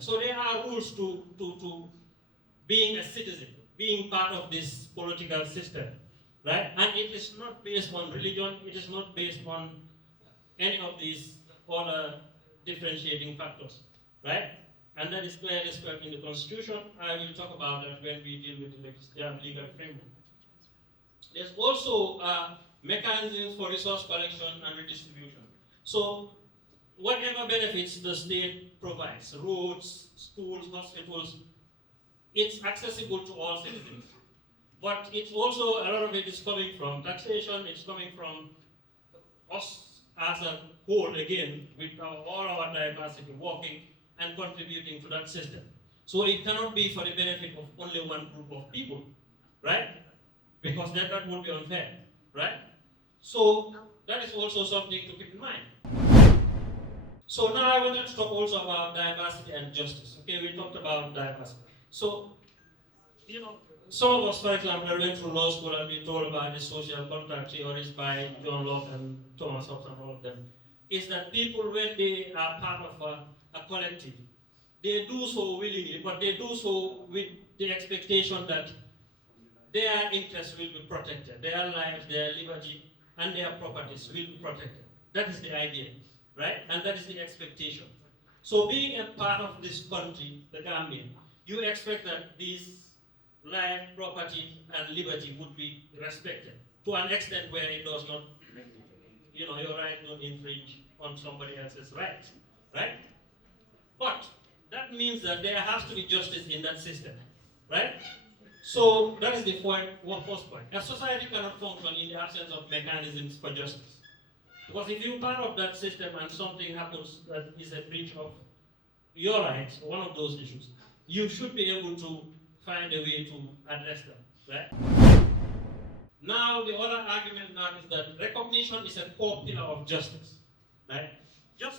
So there are rules to being a citizen, being part of this political system, right? And it is not based on religion, it is not based on any of these other differentiating factors, right? And that is clearly described in the Constitution. I will talk about that when we deal with the legal framework. There's also mechanisms for resource collection and redistribution. So whatever benefits the state provides, roads, schools, hospitals, it's accessible to all citizens. But it's also, a lot of it is coming from taxation, it's coming from us as a whole, again, with all our diversity, working and contributing to that system. So it cannot be for the benefit of only one group of people, right? Because then that would be unfair, right? So that is also something to keep in mind. So now I wanted to talk also about diversity and justice. Okay, we talked about diversity. So, some of us, for example, went through law school and we told about the social contract theories by John Locke and Thomas Hobbes and all of them. Is that people, when they are part of a collective, they do so willingly, but they do so with the expectation that their interests will be protected, their lives, their liberty, and their properties will be protected. That is the idea, right? And that is the expectation. So being a part of this country, the Gambia, you expect that these life, property, and liberty would be respected to an extent where it does not, your right don't infringe on somebody else's rights, right? But that means that there has to be justice in that system, right? So that is the first point. A society cannot function in the absence of mechanisms for justice. Because if you're part of that system and something happens that is a breach of your rights, one of those issues, you should be able to find a way to address them, right? Now, the other argument now is that recognition is a core pillar of justice, right?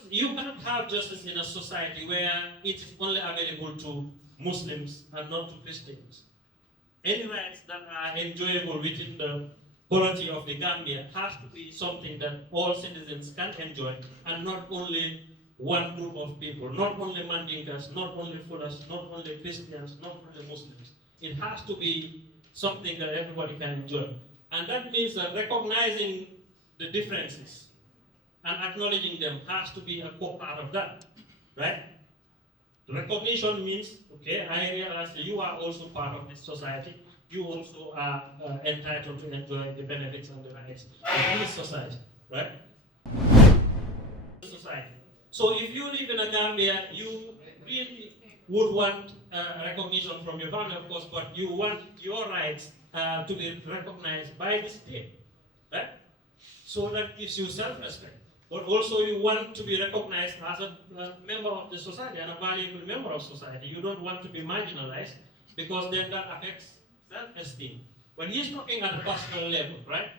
You cannot have justice in a society where it is only available to Muslims and not to Christians. Any rights that are enjoyable within the polity of the Gambia has to be something that all citizens can enjoy, and not only one group of people, not only Mandinkas, not only Fulas, not only Christians, not only Muslims. It has to be something that everybody can enjoy. And that means that recognizing the differences and acknowledging them has to be a core part of that, right? Recognition means, okay, I realize that you are also part of this society. You also are entitled to enjoy the benefits and the rights of this society, right? Society. So if you live in a Gambia, you really would want recognition from your family, of course, but you want your rights to be recognized by the state, right? So that gives you self-respect. But also you want to be recognized as a member of the society and a valuable member of society. You don't want to be marginalized, because then that affects self-esteem. When he's talking at a personal level, right?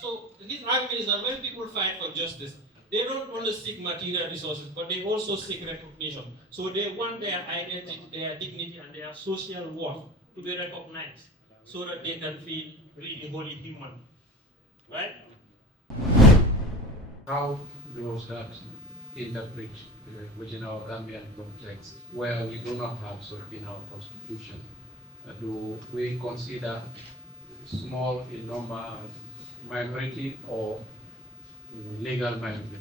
So his argument is that when people fight for justice, they don't only seek material resources, but they also seek recognition. So they want their identity, their dignity, and their social worth to be recognized, so that they can feel really wholly human, right? How does that interpret within our Gambian context, where we do not have sort of in our constitution? Do we consider small in number minority or legal minority?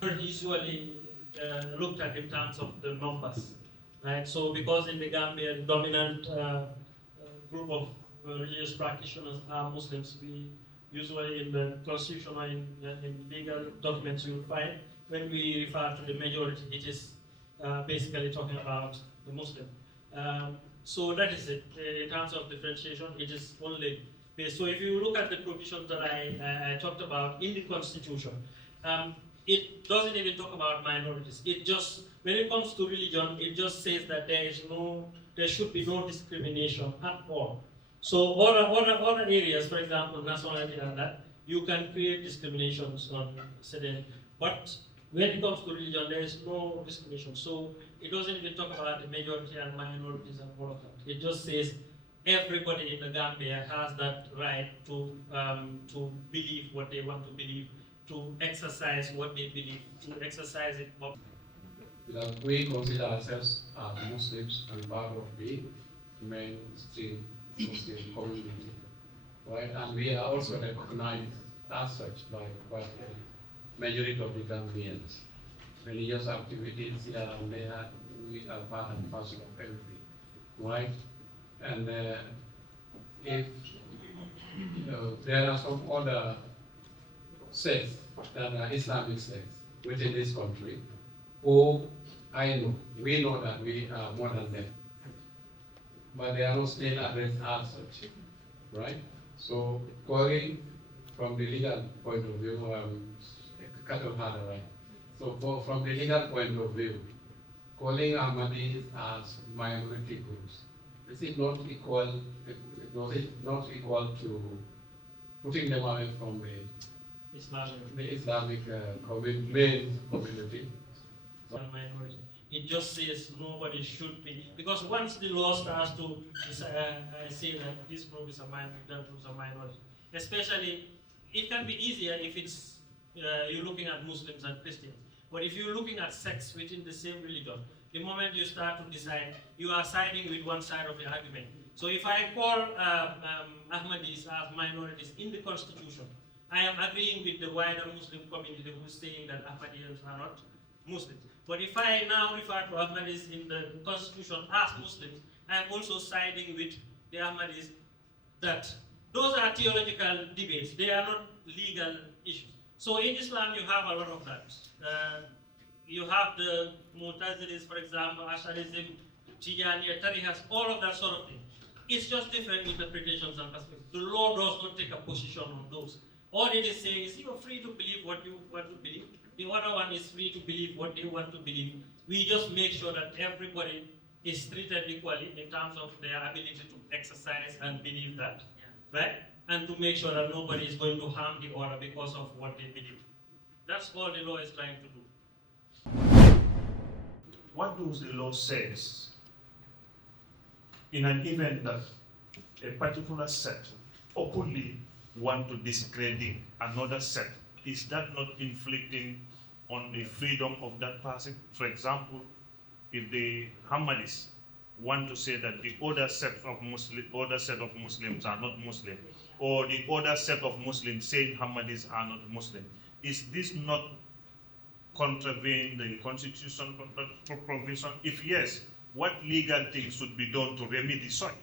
Usually looked at in terms of the numbers, right? So because in the Gambia, the dominant group of religious practitioners are Muslims, we usually in the constitution or in legal documents you'll find, when we refer to the majority, it is basically talking about the Muslim. So that is it. In terms of differentiation, it is only based. So if you look at the provisions that I talked about in the Constitution, it doesn't even talk about minorities. It just, when it comes to religion, it just says that there should be no discrimination at all. So other areas, for example, nationality and that, you can create discriminations on certain, but when it comes to religion, there is no discrimination. So it doesn't even talk about the majority and minorities and all of that. It just says everybody in the Gambia has that right to believe what they want to believe to exercise what they believe, to exercise it. Because we consider ourselves as Muslims and part of the mainstream Muslim community, right? And we are also recognized as such by quite a majority of the Gambians. Religious activities here and there, we are part and parcel of everything, right? And if there are some other sects that are Islamic sects within this country, who we know that we are more than them, but they are not still addressed as such, right? So, calling from the legal point of view, right? So, from the legal point of view, calling Ahmadis as minority groups, is it not equal? Was it not equal to putting them away from the Islamic main community? Minority. It just says nobody should be, because once the law starts to say that this group is a minority, that group is a minority, especially, it can be easier if it's you're looking at Muslims and Christians. But if you're looking at sects within the same religion, the moment you start to decide, you are siding with one side of the argument. So if I call Ahmadis as minorities in the constitution, I am agreeing with the wider Muslim community who is saying that Ahmadis are not Muslims. But if I now refer to Ahmadis in the constitution as Muslims, I am also siding with the Ahmadis that those are theological debates. They are not legal issues. So in Islam, you have a lot of that. You have the Mu'tazilis, for example, Ash'arism, Tijaniya, Tarihas, all of that sort of thing. It's just different interpretations and perspectives. The law does not take a position on those. All it is saying is you're free to believe what you want to believe. The other one is free to believe what they want to believe. We just make sure that everybody is treated equally in terms of their ability to exercise and believe that, right? And to make sure that nobody is going to harm the other because of what they believe. That's all the law is trying to do. What does the law says in an event that a particular sect openly want to discredit another sect? Is that not inflicting on the freedom of that person? For example, if the Ahmadis want to say that the other set of Muslims are not Muslim, or the other set of Muslims saying Ahmadis are not Muslim, is this not contravene the constitution provision? If yes, what legal things should be done to remedy such?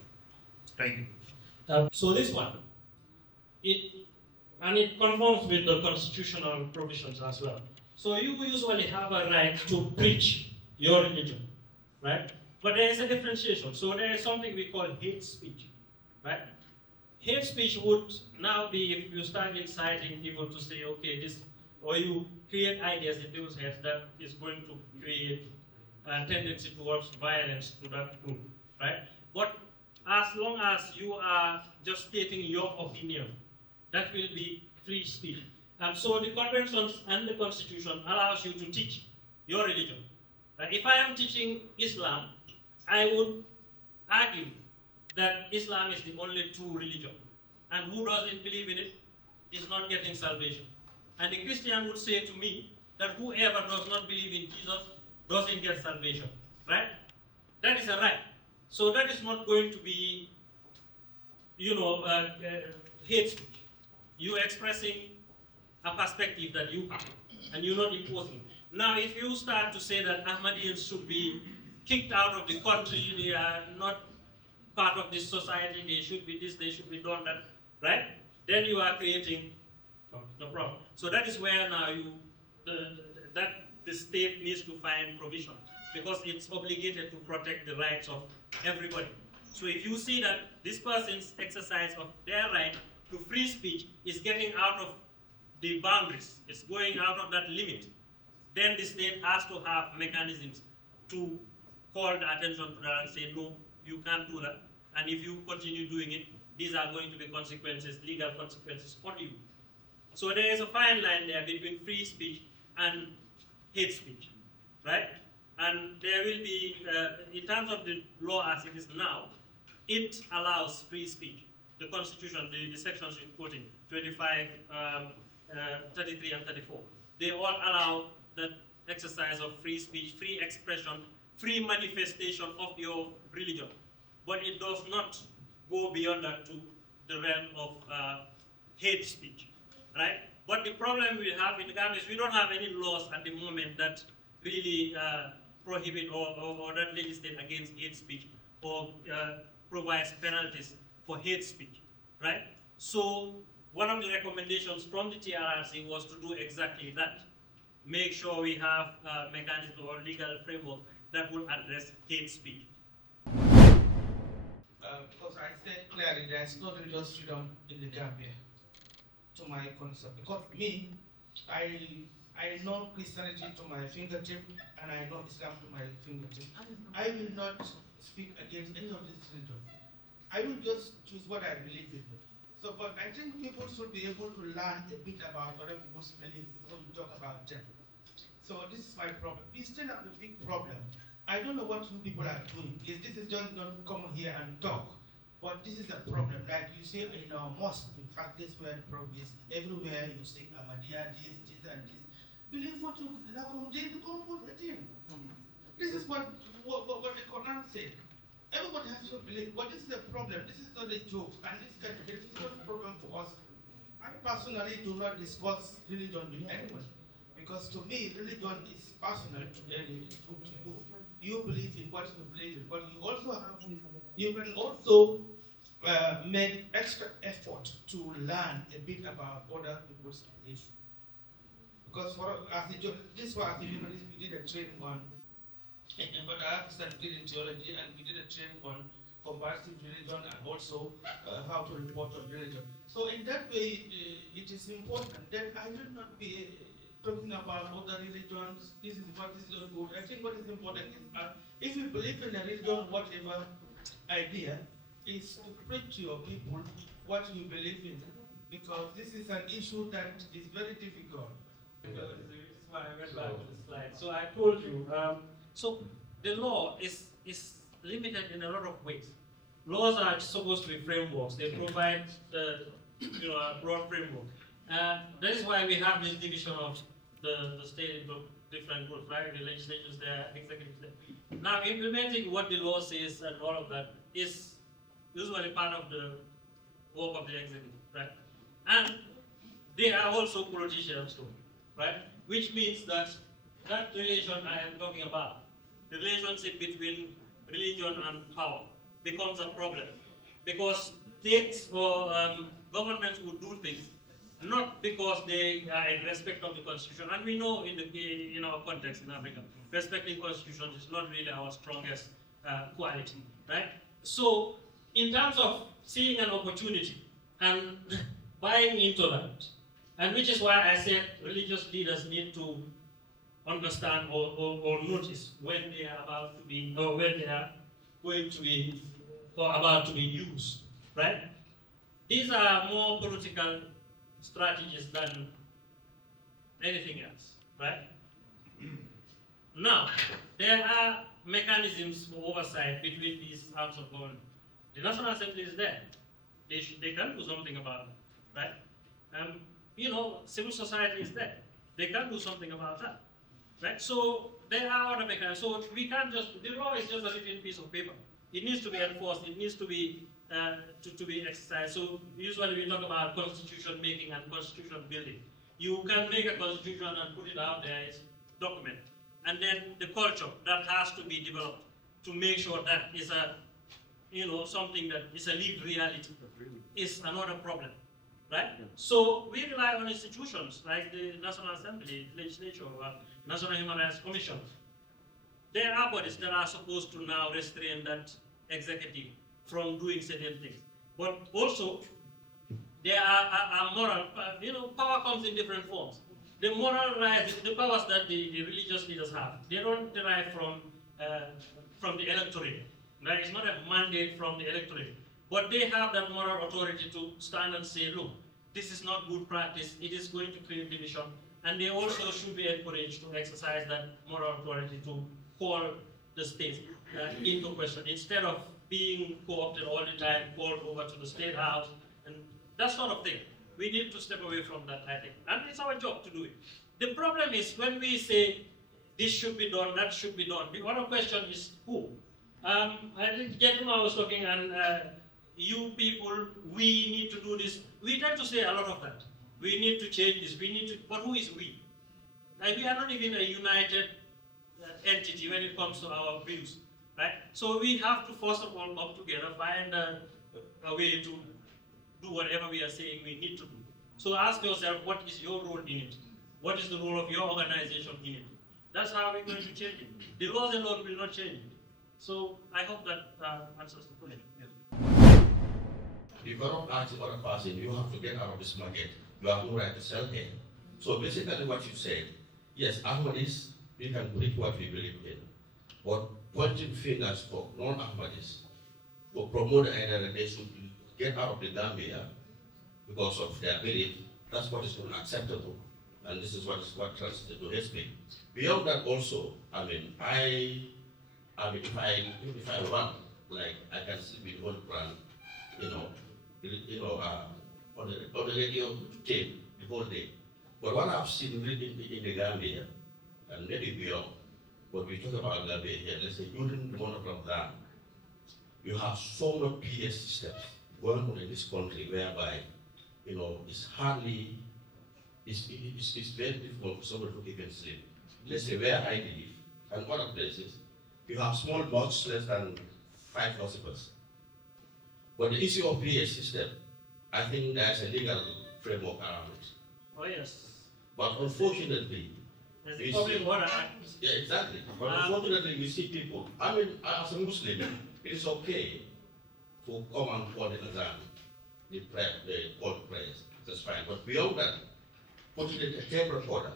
Thank you. So this one, it conforms with the constitutional provisions as well. So you usually have a right to preach your religion, right? But there is a differentiation. So there is something we call hate speech, right? Hate speech would now be if you start inciting people to say, okay, this, or you create ideas in people's heads that is going to create a tendency towards violence to that group, right? But as long as you are just stating your opinion, that will be free speech. And so the conventions and the constitution allows you to teach your religion. If I am teaching Islam, I would argue that Islam is the only true religion. And who doesn't believe in it is not getting salvation. And the Christian would say to me that whoever does not believe in Jesus doesn't get salvation, right? That is a right. So that is not going to be, hate speech. You're expressing a perspective that you have, and you're not imposing. Now, if you start to say that Ahmadiyans should be kicked out of the country, they are not part of this society, they should be this, they should be done that, right? Then you are creating the problem. So that is where now the state needs to find provision, because it's obligated to protect the rights of everybody. So if you see that this person's exercise of their right to free speech is getting out of the boundaries, it's going out of that limit, then the state has to have mechanisms to call the attention to that and say, no, you can't do that. And if you continue doing it, these are going to be consequences, legal consequences for you. So there is a fine line there between free speech and hate speech, right? And there will be, in terms of the law as it is now, it allows free speech. The Constitution, the sections you're quoting, 25, 33 and 34. They all allow the exercise of free speech, free expression, free manifestation of your religion. But it does not go beyond that to the realm of hate speech, right? But the problem we have in Gambia is we don't have any laws at the moment that really prohibit or that legislate against hate speech or provides penalties for hate speech, right? So one of the recommendations from the TRRC was to do exactly that. Make sure we have mechanisms or legal framework that will address hate speech. Because I said clearly there's no religious freedom in the Gambia, to my concept. Because me, I know Christianity to my fingertip and I know Islam to my fingertip. I will not speak against any of this religion. I will just choose what I believe in. So, but I think people should be able to learn a bit about other people's beliefs before we talk about them. So this is my problem. We still have a big problem. I don't know what you people are doing. This is just not come here and talk. But this is a problem. Like you say in our mosque, in fact, this is where the problem is. Everywhere you say Ahmadiyya, this, and this. Believe what you love, this is what the Quran said. Everybody has to believe, but this is a problem. This is not a joke, and this is not a problem for us. I personally do not discuss religion with anyone, because to me, religion is personal to you. You believe in what you believe in, but you can also make extra effort to learn a bit about other people's beliefs. Because this was we did a training on. But I have studied in theology, and we did a training on comparative religion and also how to report on religion. So in that way, it is important that I will not be talking about other religions. This is what is not good. I think what is important is if you believe in a religion, whatever idea, is to preach to your people what you believe in, because this is an issue that is very difficult. This is why I went back to the slide. So I told you. So the law is limited in a lot of ways. Laws are supposed to be frameworks. They provide a broad framework. That is why we have this division of the state into different groups, right? The legislatures there, executives there. Now implementing what the law says and all of that is usually part of the work of the executive, right? And they are also politicians too, right? Which means that relation I am talking about, the relationship between religion and power, becomes a problem. Because states or governments would do things not because they are in respect of the constitution. And we know in our context in Africa, respecting constitution is not really our strongest quality, right? So in terms of seeing an opportunity and buying into that, and which is why I said religious leaders need to understand or notice when they are about to be, or when they are going to be, or about to be used, right? These are more political strategies than anything else, right? Now, there are mechanisms for oversight between these arms of government. The National Assembly is there. They can do something about it, right? Civil society is there. They can do something about that. Right? So there are other mechanisms. So we can't just, the law is just a little piece of paper. It needs to be enforced. It needs to be to be exercised. So usually we talk about constitution making and constitution building. You can make a constitution and put it out there as document. And then the culture that has to be developed to make sure that is a, something that is a lived reality is another problem. Right? Yeah. So we rely on institutions like the National Assembly, Legislature, National Human Rights Commission. There are bodies that are supposed to now restrain that executive from doing certain things. But also, there are moral, power comes in different forms. The moral rights, the powers that the religious leaders have, they don't derive from the electorate. Right? It's not a mandate from the electorate. But they have that moral authority to stand and say, look, this is not good practice, it is going to create division, and they also should be encouraged to exercise that moral authority to call the state into question, instead of being co-opted all the time, called over to the state house, and that sort of thing. We need to step away from that, I think. And it's our job to do it. The problem is when we say this should be done, that should be done. The other question is who? I think gentleman was talking, and you people, we need to do this. We tend to say a lot of that. We need to change this. We need to, but who is we? Like, we are not even a united entity when it comes to our views, right? So we have to first of all come together, find a way to do whatever we are saying we need to do. So ask yourself, what is your role in it? What is the role of your organization in it? That's how we're going to change it. The laws alone will not change it. So I hope that answers the question. You cannot ask the other person, you have to get out of this market. You have no right to sell here. So basically what you said, yes, Ahmadis, we can believe what we believe in. But pointing fingers for non-Ahmadis, for promote the idea that they should get out of the Gambia because of their belief, that's what is unacceptable. And this is what translates to hate. Beyond that also, I mean, if I run, like I can sleep with one brand, on the radio tape the whole day. But what I've seen really in the Gambia, and maybe beyond, but we talk about Gambia here, let's say during the month of Ramadan, you have so many PS systems going on in this country whereby, it's hardly, it's very difficult for somebody to even sleep. Let's say where I live, and other places, you have small mosques less than 5 decibels. But the issue of PA system, I think there's a legal framework around it. Oh yes. But unfortunately, There's a Public Water Act. yeah, exactly. But unfortunately, we see people. I mean, as a Muslim, it is okay to come and call the Azan, the call to prayers. That's fine. But beyond that, put it in a tape recorder,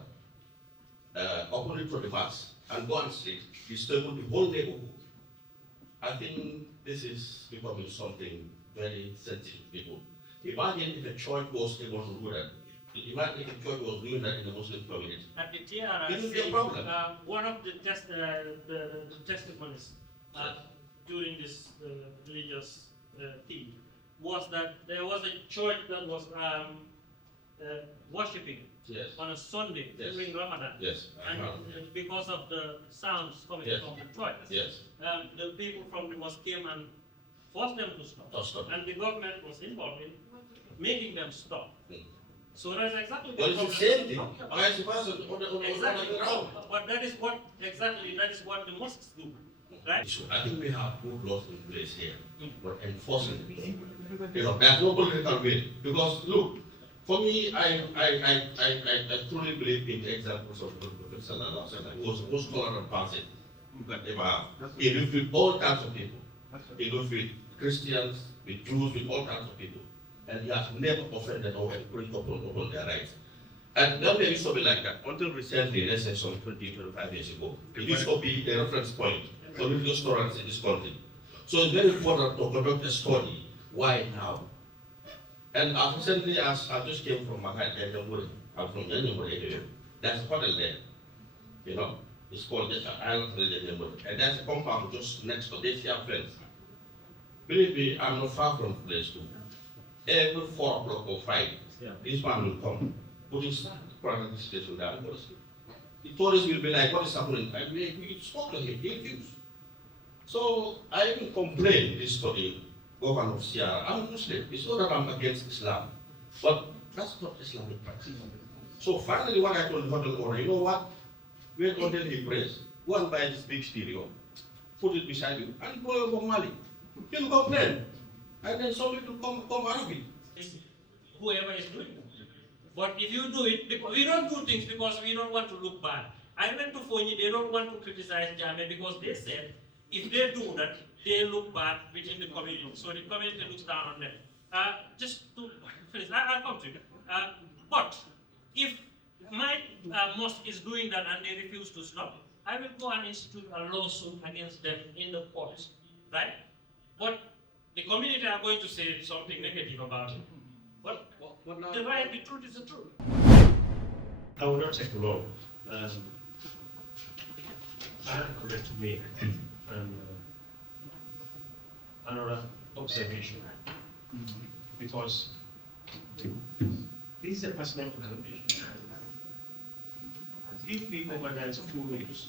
open it to the mass, and go and sleep, disturbing the whole neighborhood. I think this is becoming something very sensitive to people. Imagine if a church was able to do that. Imagine if a church was doing that in the Muslim community. At the This is the TRRC, problem. one of the testimonies during this religious theme was that there was a church that was worshipping Yes. on a Sunday Yes. during Ramadan. Yes. And because of the sounds coming Yes. from the church, Yes. the people from the mosque came and forced them to stop. To stop. And the government was involved in making them stop. Mm. So that's exactly But it's the same thing. Vice versa on the Exactly. ground. But that is what the mosques do, right? So I think we have good laws in place here, but enforcing it. There's no political will. Because look, for me, I truly believe in the examples of the Prophet Sallallahu Alaihi Wasallam. He was the most tolerant person you can ever have. He lived with all kinds of people. He lived with Christians, with Jews, with all kinds of people. And he has never offended or infringed upon their rights. And Gambia used to be like that until recently, let's say some 25 years ago. It used to be a reference point for religious tolerance in this country. So it's very important to conduct a study. Why now? And as recently as I just came from Makai, I'm from January, there's a hotel there. It's called the Island January. And there's a compound just next to this here fence. Believe me, I'm not far from the place too. Every 4 o'clock or 5, this man will come, put his quarantine station down, and go to sleep. The tourists will be like, what is happening? And we spoke to him, he refused. So I even complained this to the governor of Sierra. I'm Muslim, it's not that I'm against Islam, but that's not Islamic practice. So finally what I told the hotel owner, you know what? Wait until he prays. Go and buy this big stereo, put it beside you, and go over Mali. He'll complain. And then some people come out of it. Whoever is doing it. But if you do it, because we don't do things because we don't want to look bad. I went to Fonyi, they don't want to criticize Jame because they said if they do that, they look bad within the community. So the community looks down on them. Just to finish, I'll come to you. But if my mosque is doing that and they refuse to stop, I will go and institute a lawsuit against them in the courts, right? But the community are going to say something negative about it. But the truth is the truth. I will not take the role. I have correct me and another observation. Because This is a personal observation. If we organize 2 weeks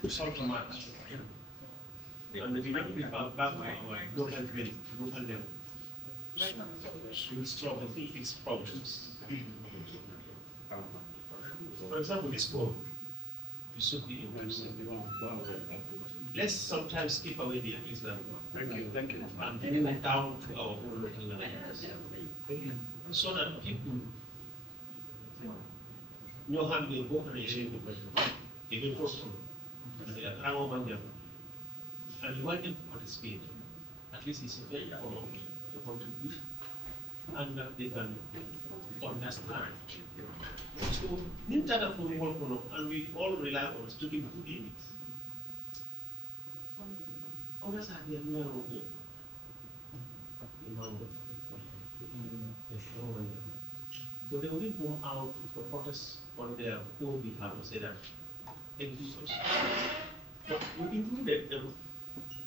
to solve a matter, and the demand people back to our local village, local level, we struggle to fix problems. For example, this forum, we should be interested. Let's sometimes keep away the example. Thank you. And bring it down to our own local level. So that people know how to go on a shape, even personal. And we want them to participate. At least it's a very form to contribute, and that they can understand. So, and we all rely on student units. Others are there, so they will go out to protest on their own behalf and say that but we included them,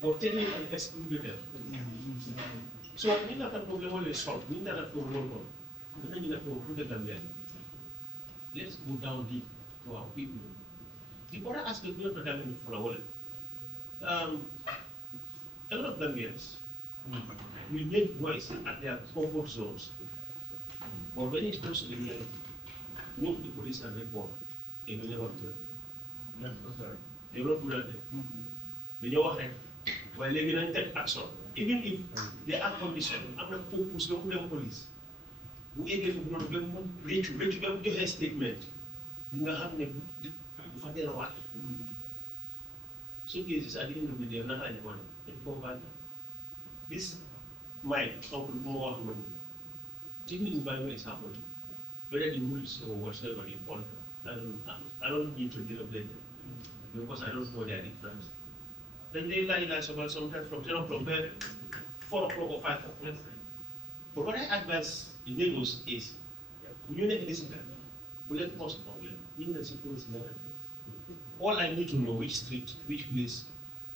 or telling and excluded them. So we need that problem will solve, we need that problem. We need that problem. Let's go down deep to our people. The other aspect we have to dive into for a while. A lot of Gambians will make noise at their comfort zones. But when it comes to the reality, go to the police and report, they will never do it. They will not do that. They never have. While they will take action, even if they are conditioned, I'm not going to push them police. We even if we don't reach them to a statement, we don't have any father what. So cases at the end of the day, not anyone. This might come more money. Even in Bible is happening, whether the rules or whatever important, I don't need to deliberate because I don't know their difference. Then they lie about sometimes from 10 o'clock, 4 o'clock or 5 o'clock. But what I advise in Lagos is, you need to listen to them. We let cause problem. You need to listen to them. All I need to know which street, which place,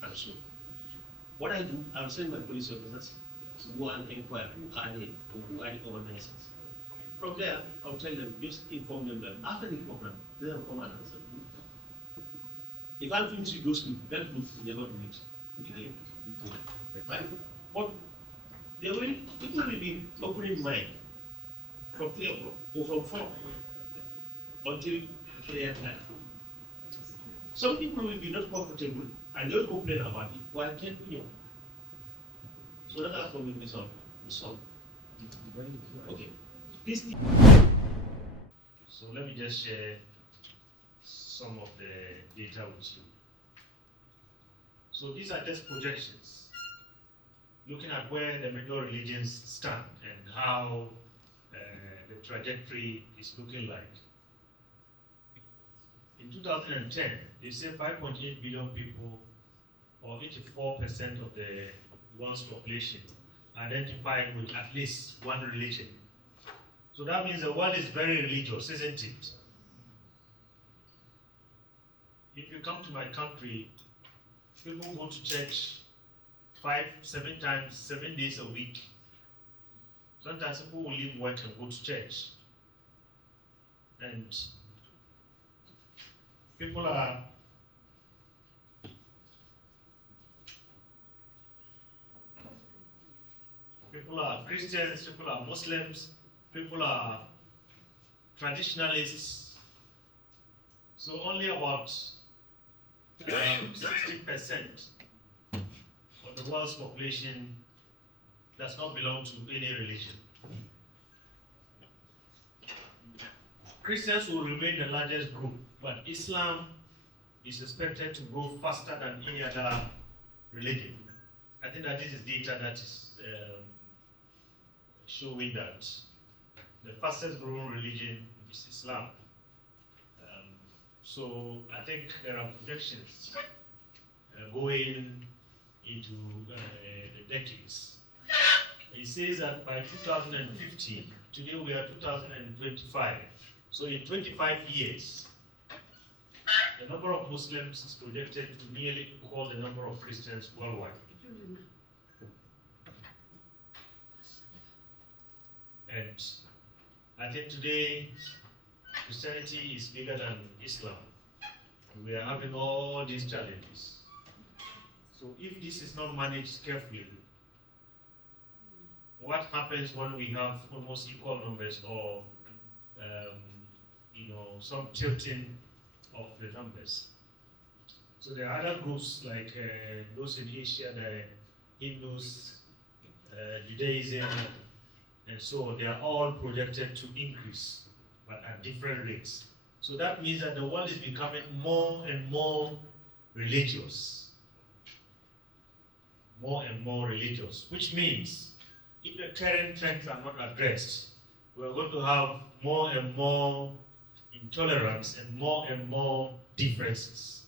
and so. What I do, I'll send my police officers to go and inquire who are they or who are the organizers. From there, I'll tell them, just inform them that after the program, they'll come and answer. If I'm finished with those people, that group will never do it again. Right? But people will be opening mind from 3 o'clock or from 4 until prayer time. Some people will be not comfortable and they'll complain about it. Why can't we? So that's how we solve. Okay. Please. So let me just share some of the data with you. So these are just projections, looking at where the major religions stand and how the trajectory is looking like. In 2010, they say 5.8 billion people, or 84% of the world's population, identified with at least one religion. So that means the world is very religious, isn't it? If you come to my country, people go to church 5, 7 times, 7 days a week. Sometimes people will leave work and go to church. And people are Christians, people are Muslims, people are traditionalists. So only about 60% of the world's population does not belong to any religion. Christians will remain the largest group, but Islam is expected to grow faster than any other religion. I think that this is data that is showing that the fastest growing religion is Islam. So I think there are projections going into the decades. It says that by 2050, today we are 2025, so in 25 years, the number of Muslims is projected to nearly equal the number of Christians worldwide. And I think today Christianity is bigger than Islam. We are having all these challenges. So if this is not managed carefully, what happens when we have almost equal numbers or some tilting of the numbers? So there are other groups like those in Asia, the Hindus, Judaism, and so on. They are all projected to increase, but at different rates. So that means that the world is becoming more and more religious. More and more religious, which means if the current trends are not addressed, we're going to have more and more intolerance and more differences.